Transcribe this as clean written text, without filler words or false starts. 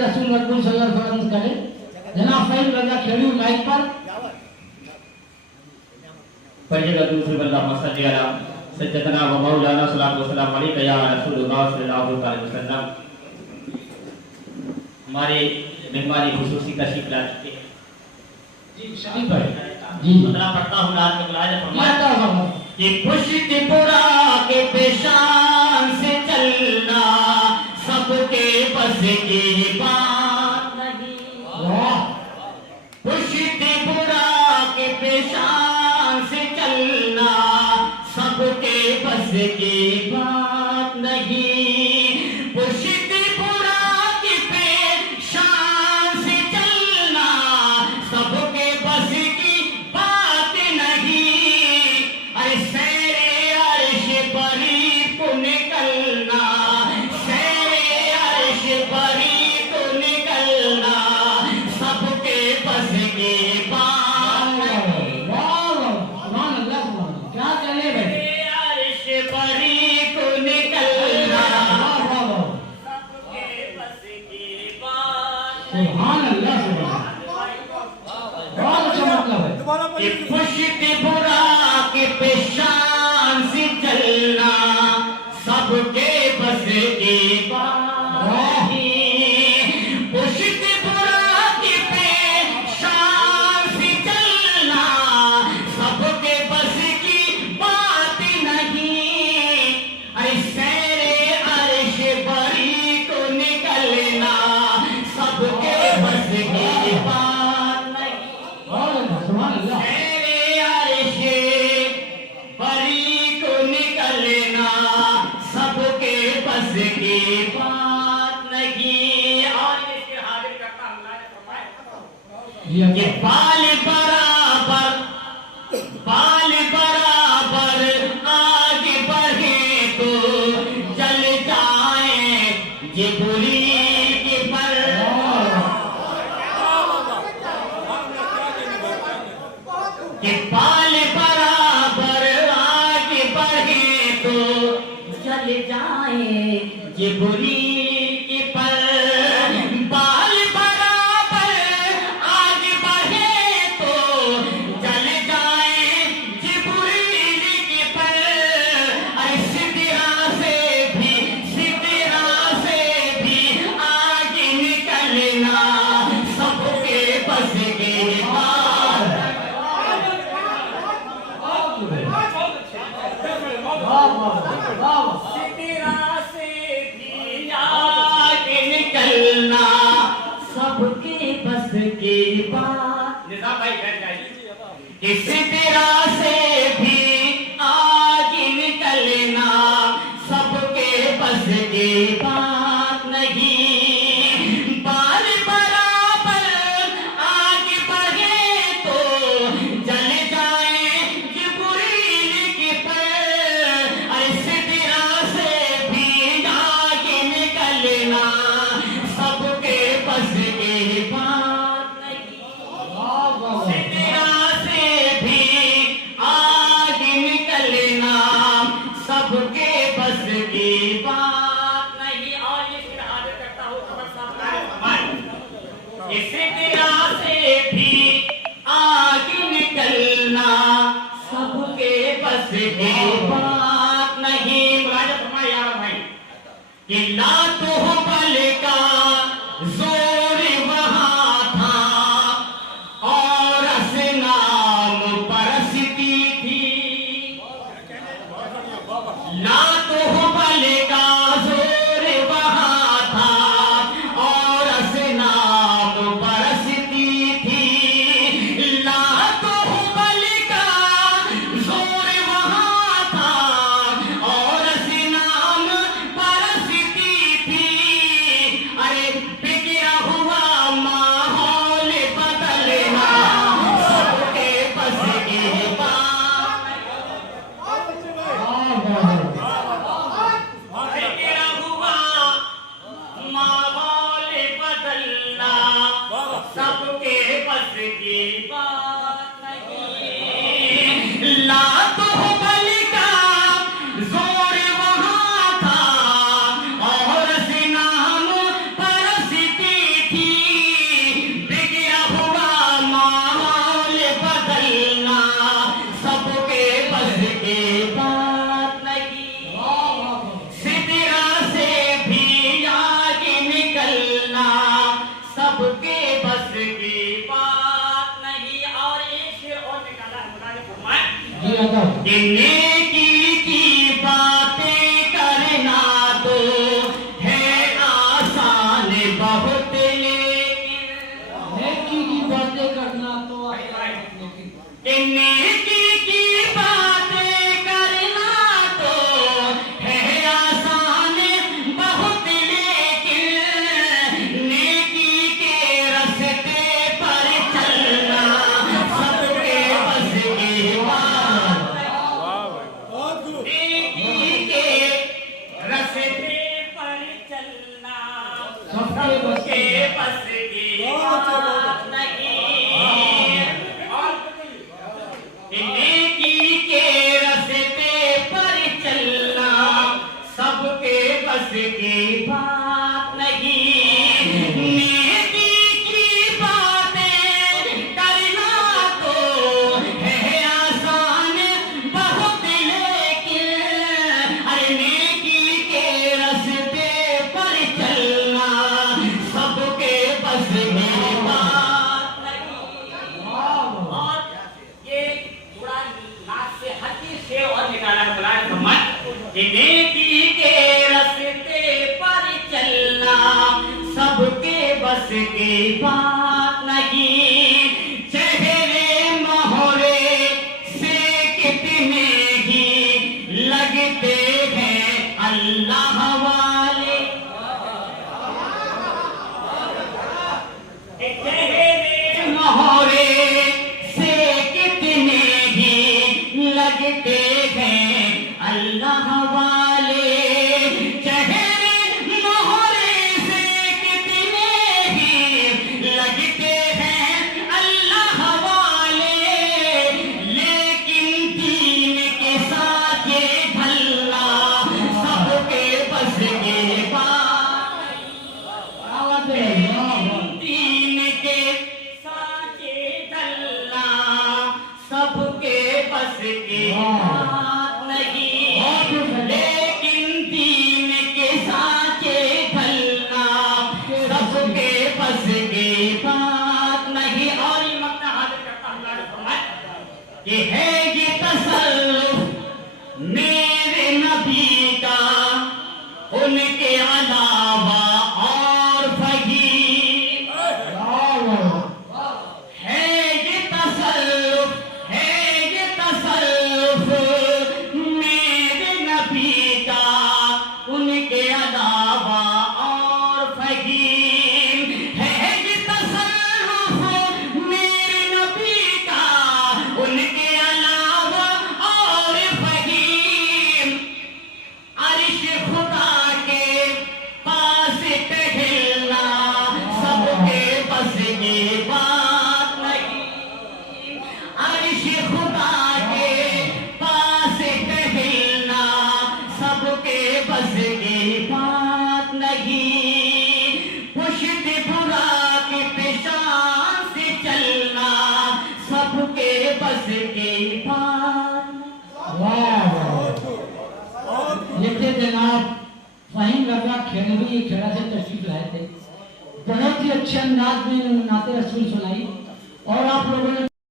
रसूल मकबूल सल्लल्लाहु अलैहि वसल्लम करे जनाब फैल रजा खेड़ी माइक पर पढ़िएगा दूसरी बल्ला मसल्ली अला सज्जदना व मौलाना सल्लल्लाहु अलैहि वसल्लम अलैका या रसूलुल्लाह सल्लल्लाहु अलैहि वसल्लम। हमारे मेहमानी खुसूसी तशरीफ ला चुके हैं जी शादी पर जी मैं पढ़ता हूँ रात के मुलाज़ा फरमाया कि पुश्त पुरा के पेशान से चलना सबके बस की बात नहीं। पुश्त पुरा के पेशान से चलना सबके बस की बात नहीं। पुश्त पुरा के पेशान से चलना सबके बस की बात नहीं। अरे सैरे अर्श परी को निकलना, सैरे अर्श परी को निकलना सबके बस की बात नहीं। सुभान अल्लाह क्या चले भाई अर्श परी को निकलना सबके बस की बात नहीं। सुभान अल्लाह बहुत अच्छा मतलब है कि पुश्त पुरा के पेशान से चलना सबके बस की बात नहीं। पुश्त पुरा के पेशान से चलना सबके बस की बात नहीं। अरे सैरे अर्श परी को निकलना सबके बस की बात नहीं। सुभान अल्लाह मेरे अर्श परी को निकलना सबके बस की बात नहीं। और इसके हाजिर करता अल्लाह ने फरमाया कि बाल बराबर आगे बढ़े तो चल जाए ये बुरी के पर। कि बाल बराबर आगे बढ़े तो चल जाए ये बुरी की पर। बाल बराबर आगे बढ़े तो चल जाए ये बुरी की पर। अरे सिदरा से भी आगे निकलना सबके बस की बात। सिदरा से भी आगे निकलना सबके बस की बात। निजाम भाई बैठ जाइए। इस सिदरा से भी आगे निकलना सबके बस की बात नहीं। बाल बराबर आगे बढ़े तो जल जाए ये बुरी की पर। अरे सिदरा से भी आगे निकलना सबके बस की बात नहीं। सिदरा से भी आगे निकलना सबके बस की बात नहीं। और ये फिर आगे करता हूँ खबर साहब इस सिदरा से भी आगे निकलना सबके बस की बात नहीं। मुलाज़ा फरमाया यार भाई कि ला तो बल का जोर वहाँ था और असनाम परस्ती थी। ला तो बल का जोर वहाँ था और असनाम परस्ती थी। ला तो बल का जोर वहाँ था और असनाम परस्ती थी। अरे बिगड़ा हुआ माहौल बदलना सबके बस की बात। बिगड़ा हुआ माहौल बदलना सबके बस की बात नहीं। ला तो बल का जोर वहाँ था और असनाम परस्ती ادب. نیکی کی باتیں کرنا تو ہے آسان بہت لیکن نیکی کی باتیں کرنا تو نیکی کی باتیں کرنا تو ہے آسان بہت لیکن نیکی کے راستے پر چلنا سب کے بس کی بات نیکی کے راستے پر چلنا سب کے بس کے بس کی بات نہیں نیکی کے راستے پر چلنا سب کے بس کی بات نہیں نیکی کی باتیں کرنا تو ہے آسان بہت لیکن ارے نیکی کے راستے پر چلنا سب کے بس کی بات نہیں اور یہ پورا ناس سے حدیث سے اور نکالا ہے بلائے فرمائے کہ نیکی کے راستے پر چلنا سب کے بس کی بات نہیں چہرے مہرے سے کتنے ہی لگتے ہیں اللہ والے چہرے مہرے سے کتنے ہی لگتے ہیں اللہ والے چہرے مہرے سے کتنے ہی لگتے ہیں اللہ والے لیکن دین کے ساتھ ڈھلنا سب کے بس کی بات آواز ہے. دین کے سانچے ڈھلنا سب کے بس کی بات نہیں لیکن دین کے سانچے ڈھلنا سب کے بس کی بات نہیں اور یہ مقطع حاضر کرتا ہوں اللہ نے فرمایا کہ ہے یہ تصرف میرے نبی کا ان کے علاوہ اور فقیر ہے یہ تصرف میرے نبی کا ان کے علاوہ اور فقیر ہے یہ تصرف میرے نبی کا ان کے علاوہ اور فقیر عرش خدا کے پاس ٹہلنا سب کے بس کی بات نہیں عرش خدا کے پاس ٹہلنا سب کے بس کی بات نہیں پشت برا کی پیشان سے چلنا سب کے بس کی بات لکھتے جناب فہیم رضا کھیڑوی کھیڑا سے تشریف لائے تھے. بہت ہی اچھے انداز میں نعت رسول سنائی اور آپ لوگوں نے